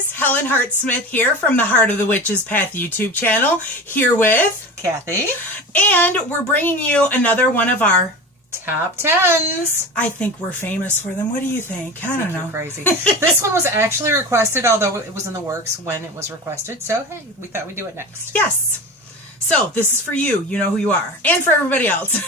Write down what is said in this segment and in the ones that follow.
ladies, Helen Hartsmith here from the Heart of the Witch's Path YouTube channel, here with Kathy. And we're bringing you another one of our Top 10s. I think we're famous for them. What do you think? I don't know. You're crazy. This one was actually requested, although it was in the works when it was requested. So, hey, we thought we'd do it next. Yes. So, this is for you. You know who you are. And for everybody else.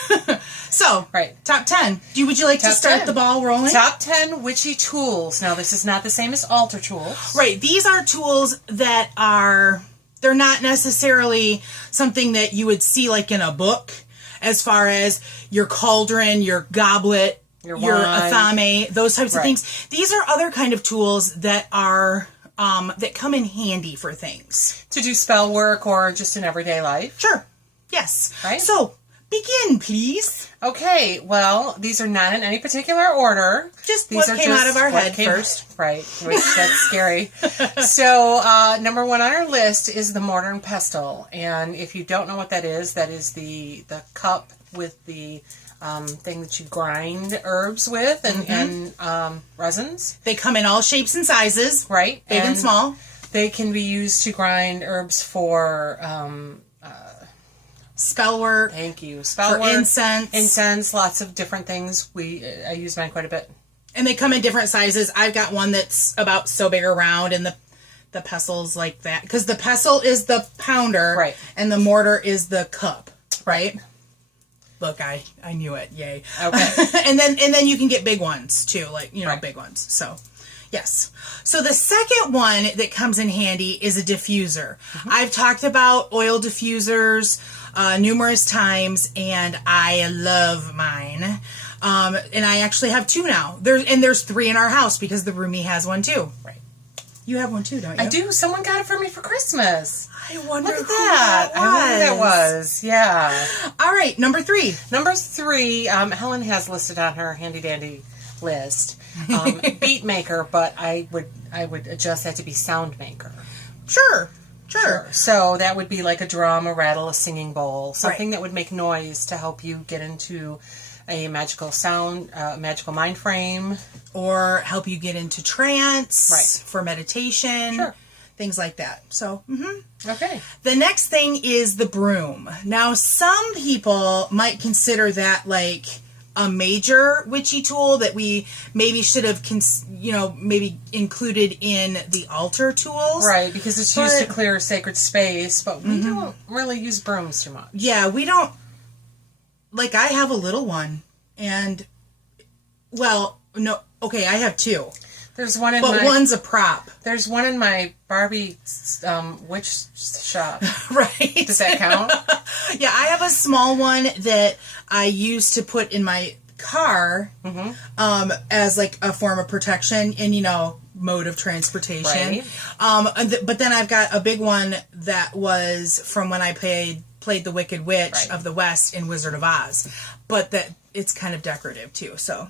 So, right. Top 10. Would you like to start 10. the ball rolling? Top 10 witchy tools. Now, this is not the same as altar tools. Right. These are tools that are, they're not necessarily something that you would see like in a book, as far as your cauldron, your goblet, your athame, those types of things. These are other kind of tools that are, that come in handy for things. To do spell work or just in everyday life. Sure. Yes. Right. So, begin, please. Okay, well, these are not in any particular order. Just these what came out of our head first. Right, which that's scary. So, number one on our list is the mortar and pestle. And if you don't know what that is the cup with the thing that you grind herbs with and resins. They come in all shapes and sizes. Right. Big and small. They can be used to grind herbs for... spell work. Thank you. Spell work. Incense. Incense, lots of different things. I use mine quite a bit. And they come in different sizes. I've got one that's about so big around, and the pestle's like that. Because the pestle is the pounder, right, and the mortar is the cup, right? Look, I knew it. Yay. Okay. and then you can get big ones too, like, big ones. So, yes. So the second one that comes in handy is a diffuser. I've talked about oil diffusers numerous times, and I love mine. And I actually have two now. There's three in our house because the roomie has one too. Right. You have one too, don't you? I do. Someone got it for me for Christmas. I wonder Look at that. I wonder who that was. Yeah. All right, number three. Number three, Helen has listed on her handy dandy list beat maker, but I would adjust that to be sound maker. Sure. So that would be like a drum, a rattle, a singing bowl, something that would make noise to help you get into a magical sound, magical mind frame. Or help you get into trance for meditation. Sure. Things like that. So, Okay. The next thing is the broom. Now, some people might consider that like a major witchy tool that we maybe should have, maybe included in the altar tools. Right, because it's used to clear sacred space, but we don't really use brooms too much. Yeah, we don't. Like, I have a little one, and, well, no, okay, I have two. There's one in but one's a prop. There's one in my Barbie witch shop. Right. Does that count? Yeah, I have a small one that I used to put in my car as like a form of protection and, mode of transportation. Right. But then I've got a big one that was from when I played the Wicked Witch of the West in Wizard of Oz. But that it's kind of decorative too. So,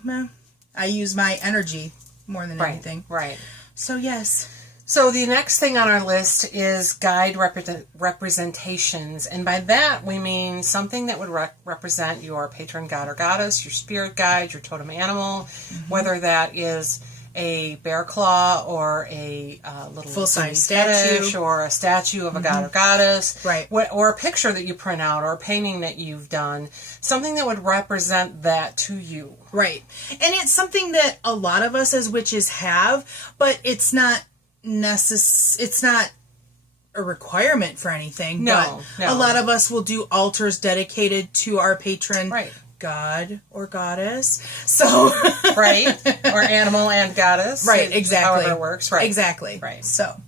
I use my energy more than anything. Right. So, yes. So the next thing on our list is guide representations. And by that, we mean something that would represent your patron god or goddess, your spirit guide, your totem animal, whether that is a bear claw or a little full-size statue or a statue of a god or goddess, right? Or a picture that you print out or a painting that you've done, something that would represent that to you, right? And it's something that a lot of us as witches have, but it's not it's not a requirement for anything. No. A lot of us will do altars dedicated to our patron. God or goddess. So right. Or animal and goddess. Right, exactly. However it works. Right. Exactly. Right. So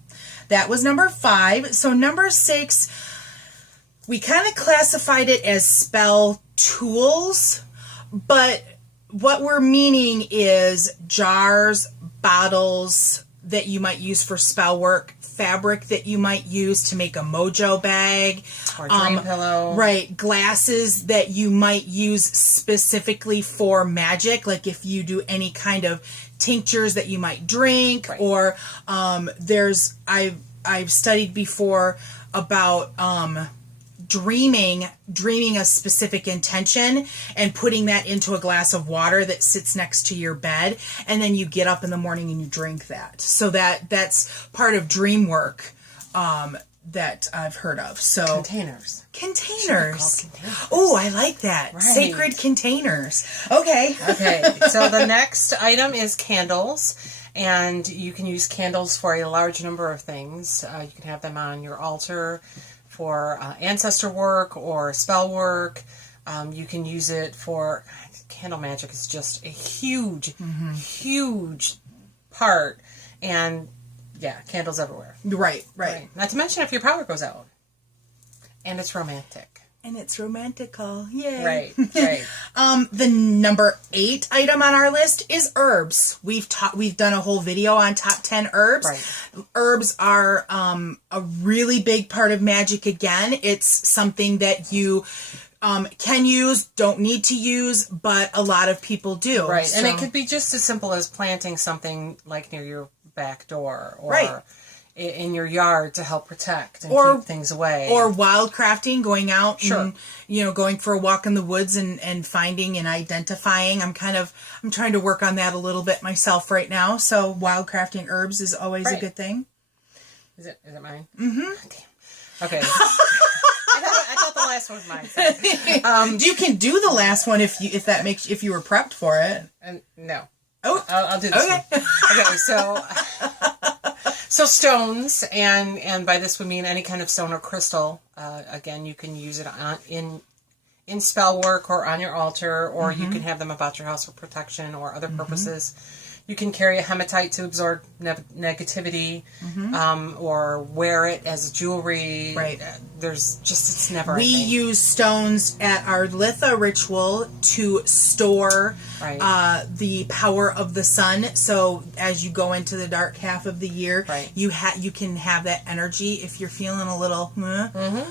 that was number 5. So number 6, we kind of classified it as spell tools, but what we're meaning is jars, bottles that you might use for spell work, fabric that you might use to make a mojo bag, or dream pillow, right? Glasses that you might use specifically for magic, like if you do any kind of tinctures that you might drink, or I've studied before about dreaming a specific intention and putting that into a glass of water that sits next to your bed, and then you get up in the morning and you drink that. So that's part of dream work that I've heard of. So containers. Oh, I like that. Right. Sacred containers. Okay. So the next item is candles. And you can use candles for a large number of things. You can have them on your altar for ancestor work or spell work. You can use it for... Candle magic is just a huge part. And... yeah, candles everywhere. Right. Not to mention if your power goes out. And it's romantic. And it's romantical. Yay. Right. The number 8 item on our list is herbs. We've done a whole video on top 10 herbs. Right. Herbs are a really big part of magic again. It's something that you can use, don't need to use, but a lot of people do. Right. So. And it could be just as simple as planting something like near your back door or in your yard to help protect and keep things away. Or wildcrafting, going out and, going for a walk in the woods and finding and identifying. I'm trying to work on that a little bit myself right now. So wildcrafting herbs is always a good thing. Is it mine? Mm-hmm. Damn. Okay. I thought the last one was mine. You can do the last one if you were prepped for it. No. Oh, I'll do this one. Okay, so stones, and by this we mean any kind of stone or crystal. Again, you can use it in spell work or on your altar, or you can have them about your house for protection or other purposes. You can carry a hematite to absorb negativity, or wear it as jewelry. Right. It's never. We use stones at our Litha ritual to store the power of the sun. So as you go into the dark half of the year, you can have that energy if you're feeling a little.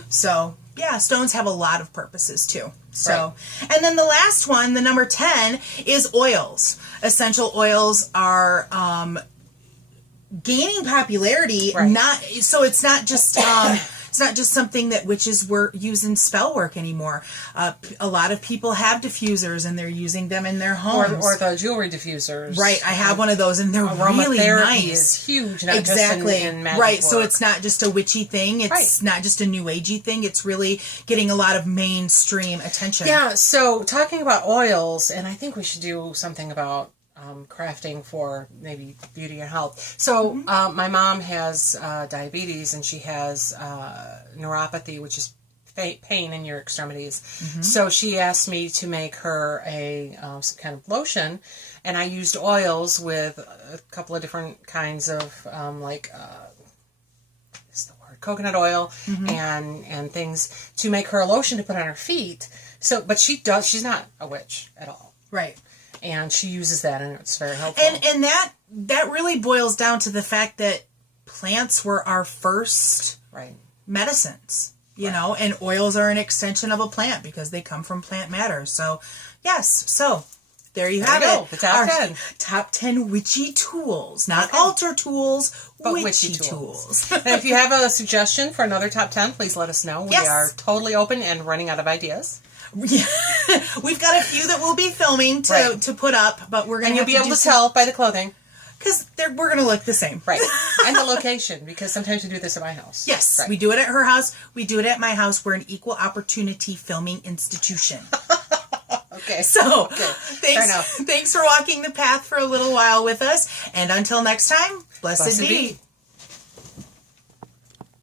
So. Yeah, stones have a lot of purposes too. So, and then the last one, the number 10, is oils. Essential oils are gaining popularity. It's not just something that witches use in spell work anymore. A lot of people have diffusers and they're using them in their homes. Or the jewelry diffusers. Right, I have one of those and they're really nice. Is huge, not just in magic work. So it's not just a witchy thing. It's not just a new agey thing. It's really getting a lot of mainstream attention. Yeah, so talking about oils, and I think we should do something about crafting for maybe beauty and health. So my mom has diabetes and she has neuropathy, which is pain in your extremities. So she asked me to make her some kind of lotion, and I used oils with a couple of different kinds of coconut oil and things to make her a lotion to put on her feet. So, but she's not a witch at all. Right. And she uses that, and it's very helpful. And that really boils down to the fact that plants were our first medicines, you know, and oils are an extension of a plant because they come from plant matter. So, yes. So, there you have it. The top 10. Top 10 witchy tools. Not altar tools, but witchy tools. And if you have a suggestion for another top 10, please let us know. We are totally open and running out of ideas. Yeah. We've got a few that we'll be filming to put up, but we're going to you'll be able to tell by the clothing. Because we're going to look the same. Right. And the location, because sometimes we do this at my house. Yes. We do it at her house. We do it at my house. We're an equal opportunity filming institution. Okay. So, thanks for walking the path for a little while with us. And until next time, blessed be.